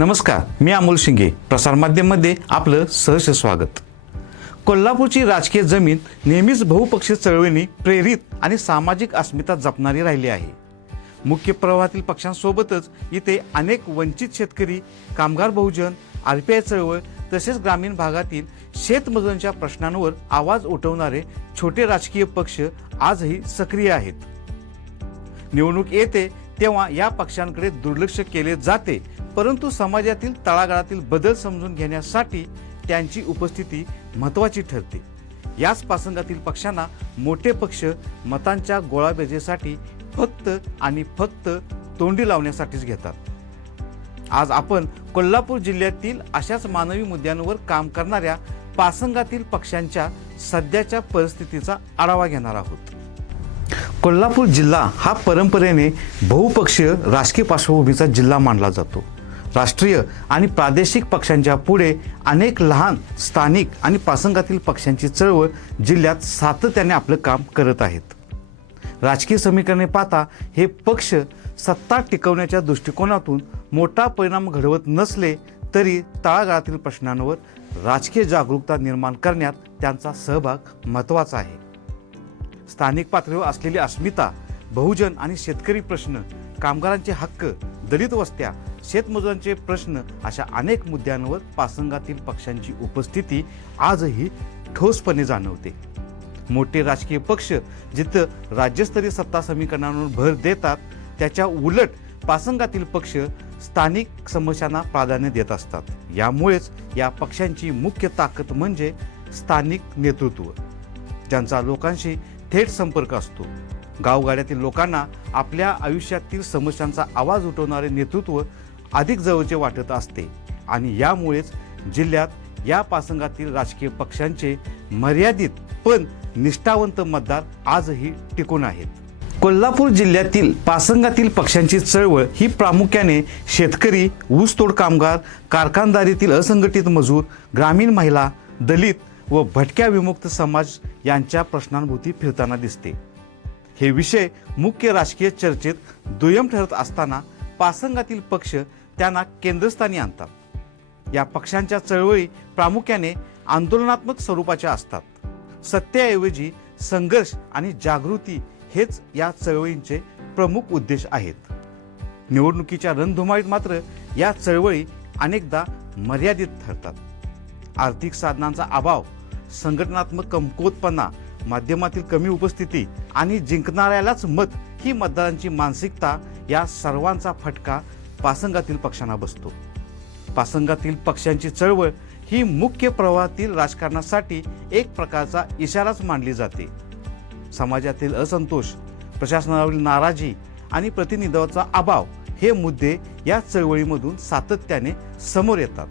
नमस्कार, मी अमोल शिंगे. प्रसार माध्यममध्ये आपलं सहर्ष स्वागत. कोल्हापूरची राजकीय जमीन नेहमीच बहुपक्षीय चळवळींनी प्रेरित आणि सामाजिक अस्मिता जपणारी राहिली आहे. मुख्य प्रवाहातील पक्षांसोबतच इथे अनेक वंचित शेतकरी, कामगार, बहुजन, RPI चळवळ तसेच ग्रामीण भागातील शेतमजुरांच्या प्रश्नांवर आवाज उठवणारे छोटे राजकीय पक्ष आजही सक्रिय आहेत. निवडणूक येते तेव्हा या पक्षांकडे दुर्लक्ष केले जाते, परंतु समाजातील तळागाळातील बदल समजून घेण्यासाठी त्यांची उपस्थिती महत्त्वाची ठरते. याच प्रसंगातील पक्षांना मोठे पक्ष मतांच्या गोळाबेजेसाठी फक्त आणि फक्त तोंडी लावण्यासाठीच घेतात. आज आपण कोल्हापूर जिल्ह्यातील अशाच मानवी मुद्द्यांवर काम करणाऱ्या प्रसंगातील पक्षांच्या सध्याच्या परिस्थितीचा आढावा घेणार आहोत. कोल्हापूर जिल्हा हा परंपरेने बहुपक्षीय राजकीय पार्श्वभूमीचा जिल्हा मानला जातो. राष्ट्रीय आणि प्रादेशिक पक्षांच्या पुढे अनेक लहान स्थानिक आणि प्रसंगातील पक्षांची चळवळ जिल्ह्यात सातत्याने आपलं काम करत आहेत. राजकीय समीकरणे पाहता हे पक्ष सत्ता टिकवण्याच्या दृष्टिकोनातून मोठा परिणाम घडवत नसले तरी तळागाळातील प्रश्नांवर राजकीय जागरूकता निर्माण करण्यात त्यांचा सहभाग महत्त्वाचा आहे. स्थानिक पातळीवर असलेली अस्मिता, बहुजन आणि शेतकरी प्रश्न, कामगारांचे हक्क, दलित वस्त्या, शेतमजुरांचे प्रश्न अशा अनेक मुद्द्यांवर प्रसंगातील पक्षांची उपस्थिती आजही ठोसपणे जाणवते. मोठे राजकीय पक्ष जिथं राज्यस्तरीय सत्ता समीकरणांवर भर देतात, त्याच्या उलट प्रसंगातील पक्ष स्थानिक समस्यांना प्राधान्य देत असतात. यामुळेच या पक्षांची मुख्य ताकद म्हणजे स्थानिक नेतृत्व, ज्यांचा लोकांशी थेट संपर्क असतो. गावगाड्यातील लोकांना आपल्या आयुष्यातील समस्यांचा आवाज उठवणारे नेतृत्व अधिक जवळचे वाटत असते आणि यामुळेच जिल्ह्यात या प्रसंगातील राजकीय पक्षांचे मर्यादित पण निष्ठावंत मतदार आजही टिकून आहेत. कोल्हापूर जिल्ह्यातील प्रसंगातील पक्षांची चळवळ ही प्रामुख्याने शेतकरी, ऊसतोड कामगार, कारखानदारीतील असंघटित मजूर, ग्रामीण महिला, दलित व भटक्या विमुक्त समाज यांच्या प्रश्नांभोवती फिरताना दिसते. हे विषय मुख्य राजकीय चर्चेत दुय्यम ठरत असताना प्रसंगातील पक्ष त्यांना केंद्रस्थानी आणतात. या पक्षांच्या चळवळी प्रामुख्याने आंदोलनात्मक स्वरूपाच्या असतात. सत्तेऐवजी संघर्ष आणि जागृती हेच या चळवळींचे प्रमुख उद्देश आहेत. निवडणुकीच्या रणधुमाळीत मात्र या चळवळी अनेकदा मर्यादित ठरतात. आर्थिक साधनांचा अभाव, संघटनात्मक कमकुवतपणा, माध्यमातील कमी उपस्थिती आणि जिंकणाऱ्यालाच मत ही मतदारांची मानसिकता या सर्वांचा फटका प्रसंगातील पक्षांना बसतो. प्रसंगातील पक्षांची चळवळ ही मुख्य प्रवाहातील राजकारणासाठी एक प्रकारचा इशाराच मानली जाते. समाजातील असंतोष, प्रशासनावरील नाराजी आणि प्रतिनिधित्वाचा अभाव हे मुद्दे या चळवळीमधून सातत्याने समोर येतात.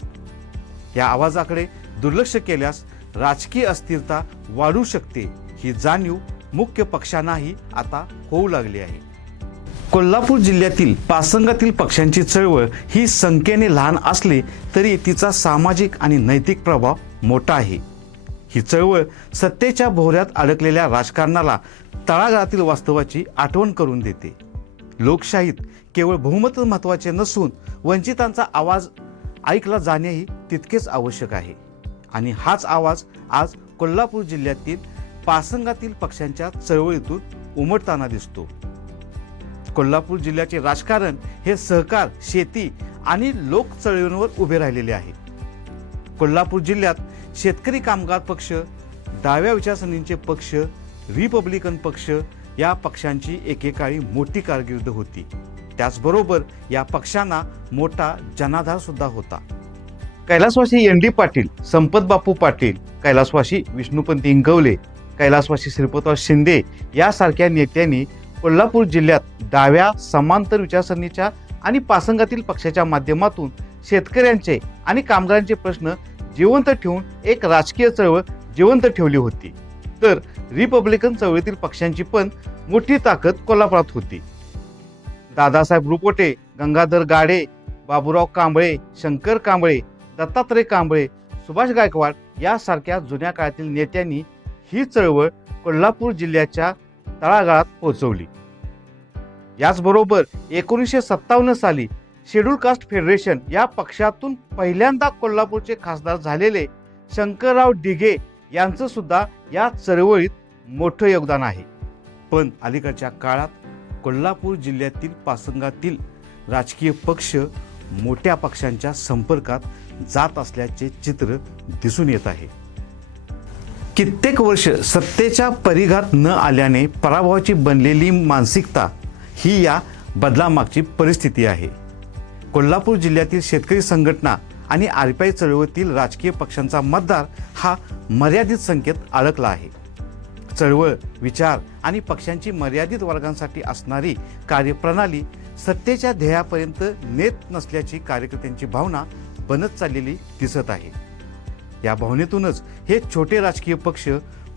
या आवाजाकडे दुर्लक्ष केल्यास राजकीय अस्थिरता वाढू शकते, ही जाणीव मुख्य पक्षांनाही आता होऊ लागली आहे. कोल्हापूर जिल्ह्यातील प्रसंगातील पक्षांची चळवळ ही संख्येने लहान असली तरी तिचा सामाजिक आणि नैतिक प्रभाव मोठा आहे. ही चळवळ सत्तेच्या भोवऱ्यात अडकलेल्या राजकारणाला तळागाळातील वास्तवाची आठवण करून देते. लोकशाहीत केवळ बहुमत महत्त्वाचे नसून वंचितांचा आवाज ऐकला जाणेही तितकेच आवश्यक आहे. आणि हाच आवाज आज कोल्हापूर जिल्ह्यातील प्रसंगातील पक्षांच्या चळवळीतून उमटताना दिसतो. कोल्हापूर जिल्ह्याचे राजकारण हे सहकार, शेती आणि लोक चळवळींवर उभे राहिलेले आहे. कोल्हापूर जिल्ह्यात शेतकरी, कामगार पक्ष, डाव्या विचारसरणीचे पक्ष, रिपब्लिकन पक्ष या पक्षांची एकेकाळी मोठी कारकीर्द होती. त्याचबरोबर या पक्षांना मोठा जनाधार सुद्धा होता. कैलासवासी ND पाटील, संपतबापू पाटील, कैलासवासी विष्णुपंत इंगवले, कैलासवासी श्रीपतराव शिंदे यासारख्या नेत्यांनी कोल्हापूर जिल्ह्यात डाव्या, समांतर विचारसरणीच्या आणि प्रसंगातील पक्षाच्या माध्यमातून शेतकऱ्यांचे आणि कामगारांचे प्रश्न जिवंत ठेवून एक राजकीय चळवळ जिवंत ठेवली होती. तर रिपब्लिकन चळवळीतील पक्षांची पण मोठी ताकद कोल्हापुरात होती. दादासाहेब रुपोटे, गंगाधर गाडे, बाबूराव कांबळे, शंकर कांबळे, दत्तात्रय कांबळे, सुभाष गायकवाड यासारख्या जुन्या काळातील नेत्यांनी ही चळवळ कोल्हापूर जिल्ह्याच्या तळागाळात पोहोचवली. याचबरोबर 1957 साली शेड्यूल कास्ट फेडरेशन या पक्षातून पहिल्यांदा कोल्हापूरचे खासदार झालेले शंकरराव डिगे यांचं सुद्धा या चळवळीत मोठं योगदान आहे. पण अलीकडच्या काळात कोल्हापूर जिल्ह्यातील पासंगातील राजकीय पक्ष मोठ्या पक्षांच्या संपर्कात जात असल्याचे चित्र दिसून येत आहे. कित्येक वर्ष सत्तेच्या परिघात न आल्याने पराभवाची बनलेली मानसिकता ही या बदलामागची परिस्थिती आहे. कोल्हापूर जिल्ह्यातील शेतकरी संघटना आणि आरपीआय चळवळीतील राजकीय पक्षांचा मतदार हा मर्यादित संख्येत अडकला आहे. चळवळ, विचार आणि पक्षांची मर्यादित वर्गांसाठी असणारी कार्यप्रणाली सत्तेच्या ध्येयापर्यंत नेत नसल्याची कार्यकर्त्यांची भावना बनत चाललेली दिसत आहे. या भावनेतूनच हे छोटे राजकीय पक्ष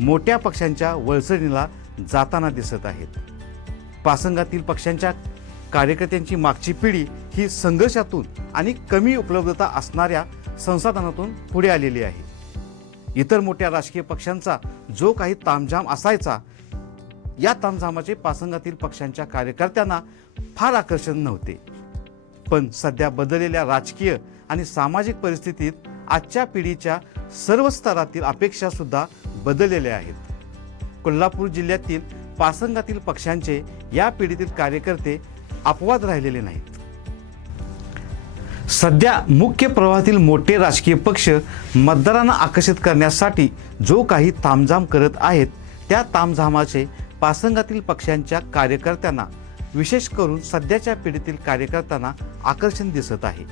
मोठ्या पक्षांच्या वळसणीला जाताना दिसत आहेत. पासंगातील पक्षांच्या कार्यकर्त्यांची मागची पिढी ही संघर्षातून आणि कमी उपलब्धता असणाऱ्या संसाधनातून पुढे आलेली आहे. इतर मोठ्या राजकीय पक्षांचा जो काही तामझाम असायचा, या तामझामाचे पासंगातील पक्षांच्या कार्यकर्त्यांना फार आकर्षण नव्हते. पण सध्या बदललेल्या राजकीय आणि सामाजिक परिस्थितीत आजच्या पिढीच्या सर्व स्तरातील अपेक्षा सुद्धा बदललेल्या आहेत. कोल्हापूर जिल्ह्यातील पासंगातील पक्षांचे या पिढीतील कार्यकर्ते अपवाद राहिलेले नाहीत. सध्या मुख्य प्रवाहातील मोठे राजकीय पक्ष मतदारांना आकर्षित करण्यासाठी जो काही तामझाम करत आहेत, त्या तामझामाचे पासंगातील पक्षांच्या कार्यकर्त्यांना, विशेष करून सध्याच्या पिढीतील कार्यकर्त्यांना आकर्षण दिसत आहे.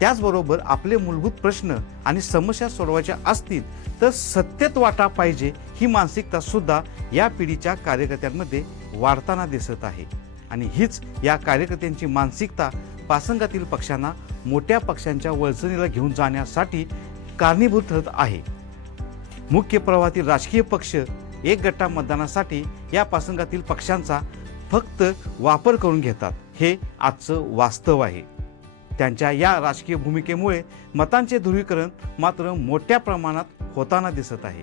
त्याचबरोबर आपले मूलभूत प्रश्न आणि समस्या सोडवायच्या असतील तर सत्तेत वाटा पाहिजे ही मानसिकता सुद्धा या पिढीच्या कार्यकर्त्यांमध्ये वाढताना दिसत आहे. आणि हीच या कार्यकर्त्यांची मानसिकता पासंगातील पक्षांना मोठ्या पक्षांच्या वळसणीला घेऊन जाण्यासाठी कारणीभूत ठरत आहे. मुख्य प्रवाहातील राजकीय पक्ष एक गट्टा मतदानासाठी या पासंगातील पक्षांचा फक्त वापर करून घेतात, हे आजचं वास्तव आहे. त्यांच्या या राजकीय भूमिकेमुळे मतांचे ध्रुवीकरण मात्र मोठ्या प्रमाणात होताना दिसत आहे.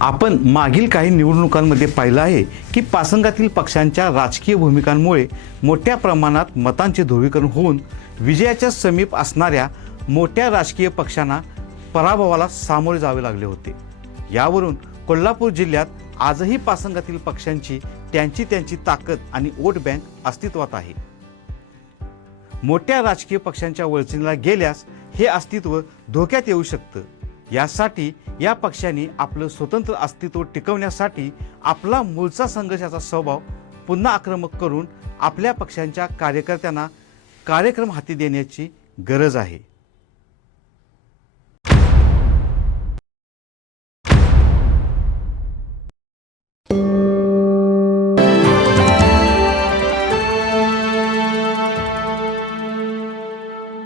आपण मागील काही निवडणुकांमध्ये पाहिलं आहे की पासंगातील पक्षांच्या राजकीय भूमिकांमुळे मोठ्या प्रमाणात मतांचे ध्रुवीकरण होऊन विजयाच्या समीप असणाऱ्या मोठ्या राजकीय पक्षांना पराभवाला सामोरे जावे लागले होते. यावरून कोल्हापूर जिल्ह्यात आजही पासंगातील पक्षांची त्यांची ताकद आणि वोट बँक अस्तित्वात आहे. मोठ्या राजकीय पक्षांच्या वळसणीला गेल्यास हे अस्तित्व धोक्यात येऊ शकतं. यासाठी या पक्षांनी आपलं स्वतंत्र अस्तित्व टिकवण्यासाठी आपला मूळचा संघर्षाचा स्वभाव पुन्हा आक्रमक करून आपल्या पक्षांच्या कार्यकर्त्यांना कार्यक्रम हाती देण्याची गरज आहे.